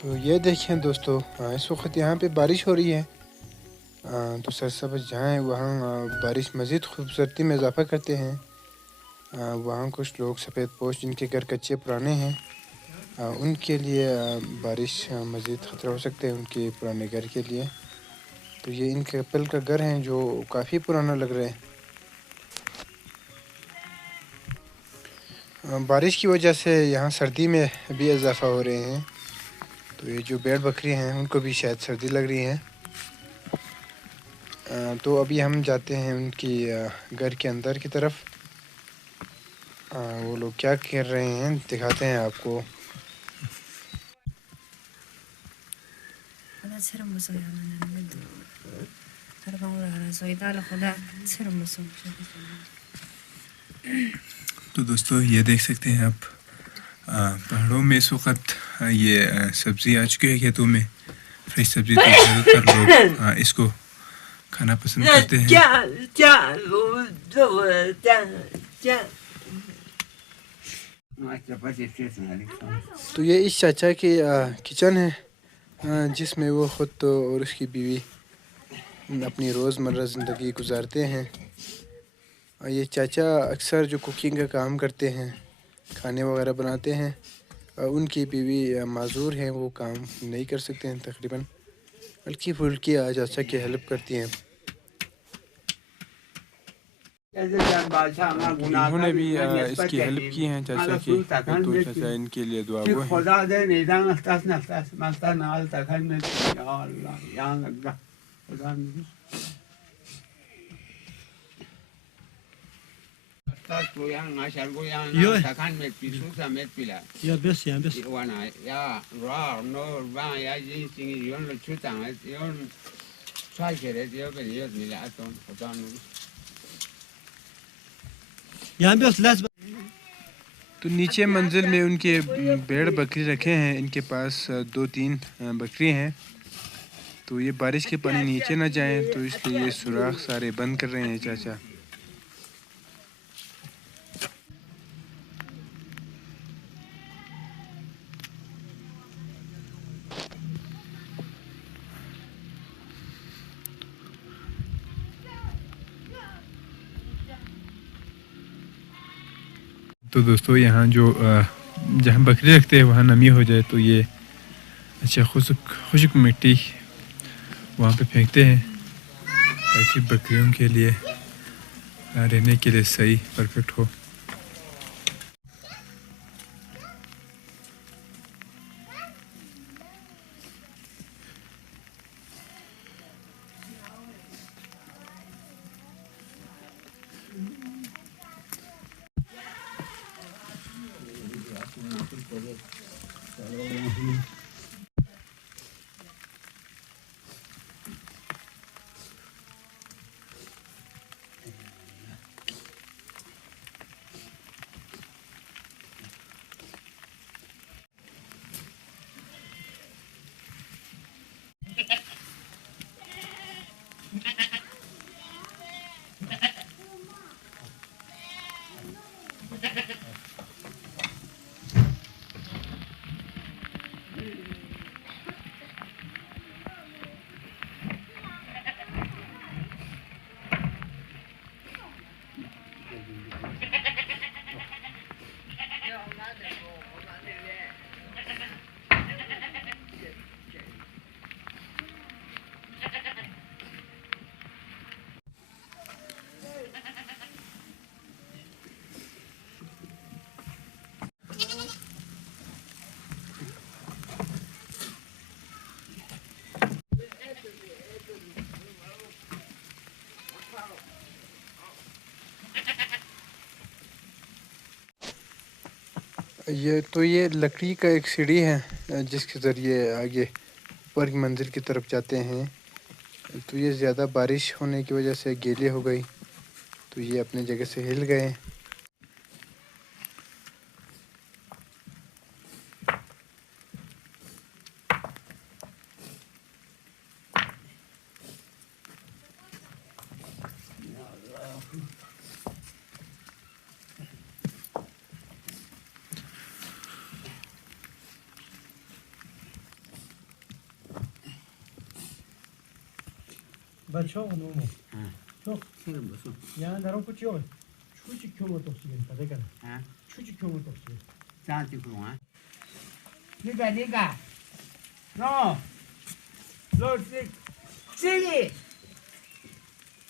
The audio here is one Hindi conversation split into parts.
तो ये देखें दोस्तों, इस वक्त यहाँ पे बारिश हो रही है। तो सरसब्ज़ जहाँ है वहाँ बारिश मज़ीद खूबसूरती में इजाफ़ा करते हैं। वहाँ कुछ लोग सफ़ेद पोश जिनके घर कच्चे पुराने हैं, उनके लिए बारिश मज़ीद ख़तरा हो सकते हैं उनके पुराने घर के लिए। तो ये इन कपल का घर है जो काफ़ी पुराना लग रहा है। बारिश की वजह से यहाँ सर्दी में भी इजाफ़ा हो रहे हैं। तो ये जो भेड़ बकरी हैं उनको भी शायद सर्दी लग रही है। तो अभी हम जाते हैं उनकी घर के अंदर की तरफ। वो लोग क्या कर रहे हैं दिखाते हैं आपको। तो दोस्तों ये देख सकते हैं आप, पहाड़ों में इस वक्त ये सब्ज़ी आ चुकी है खेतों में, फ्रेश सब्ज़ी। तो ज़्यादातर लोग इसको खाना पसंद करते हैं। तो ये इस चाचा की किचन है, जिसमें वो ख़ुद और उसकी बीवी अपनी रोज़मर्रा ज़िंदगी गुजारते हैं। ये चाचा अक्सर जो कुकिंग का काम करते हैं, खाने वगैरह बनाते हैं। उनकी बीवी माज़ूर हैं, वो काम नहीं कर सकते हैं तकरीबन, हल्की फुल्की चाचा की हेल्प करती हैं। तो इन्होंने भी इसकी हेल्प की है चाचा की, तो चाचा इनके लिए दुआ गो हैं। तो नीचे मंजिल में उनके भेड़ बकरी रखे हैं, इनके पास 2-3 बकरी हैं। तो ये बारिश के पानी नीचे ना जाए, तो इसलिए ये सुराख सारे बंद कर रहे हैं चाचा। तो दोस्तों यहाँ जो जहाँ बकरी रखते हैं वहाँ नमी हो जाए तो ये अच्छा खुश्क मिट्टी वहाँ पे फेंकते हैं, ताकि बकरियों के लिए रहने के लिए सही परफेक्ट हो। ये लकड़ी का एक सीढ़ी है, जिसके ज़रिए आगे ऊपर की मंजिल की तरफ जाते हैं। तो ये ज़्यादा बारिश होने की वजह से गीली हो गई, तो ये अपनी जगह से हिल गए। Большого, ну, Ha. çok. Selam olsun. Yani daro kuçuyor. Çocuk kömür topsuyor. Tadı kadar. Ha. Çocuk kömür topsuyor. Santi kung ha. Liga. No. Lord sick. Sick.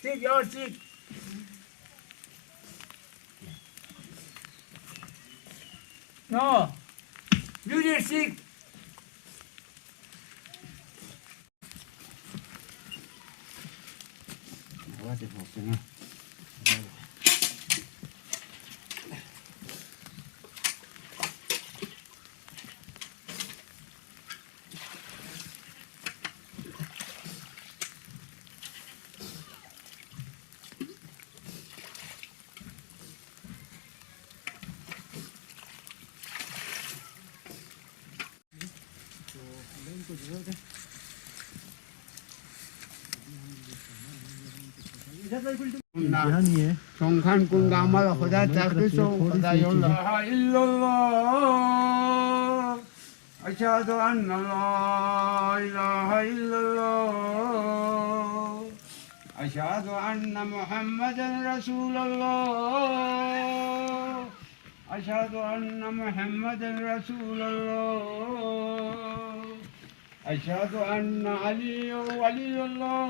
Sick, you're sick. No. You're sick. What is happening? Yani Songkhan kung gamal khuda takriso khuda ilaha illallah ashhadu anna la ilaha illallah ashhadu anna muhammadan rasulullah ashhadu anna muhammadan rasulullah ashhadu anna aliyan waliyullah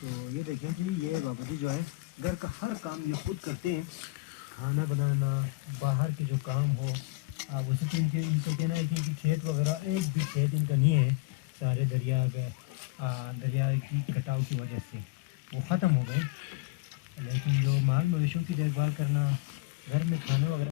तो ये देखें जी, ये बाबा जी जो है घर का हर काम ये खुद करते हैं। खाना बनाना, बाहर के जो काम हो, आप उसे तो इनका कहना है कि खेत वगैरह एक भी खेत इनका नहीं है। सारे दरिया की कटाव की वजह से वो ख़त्म हो गए। लेकिन जो माल मवेशियों की देखभाल करना, घर में खाना वगैरह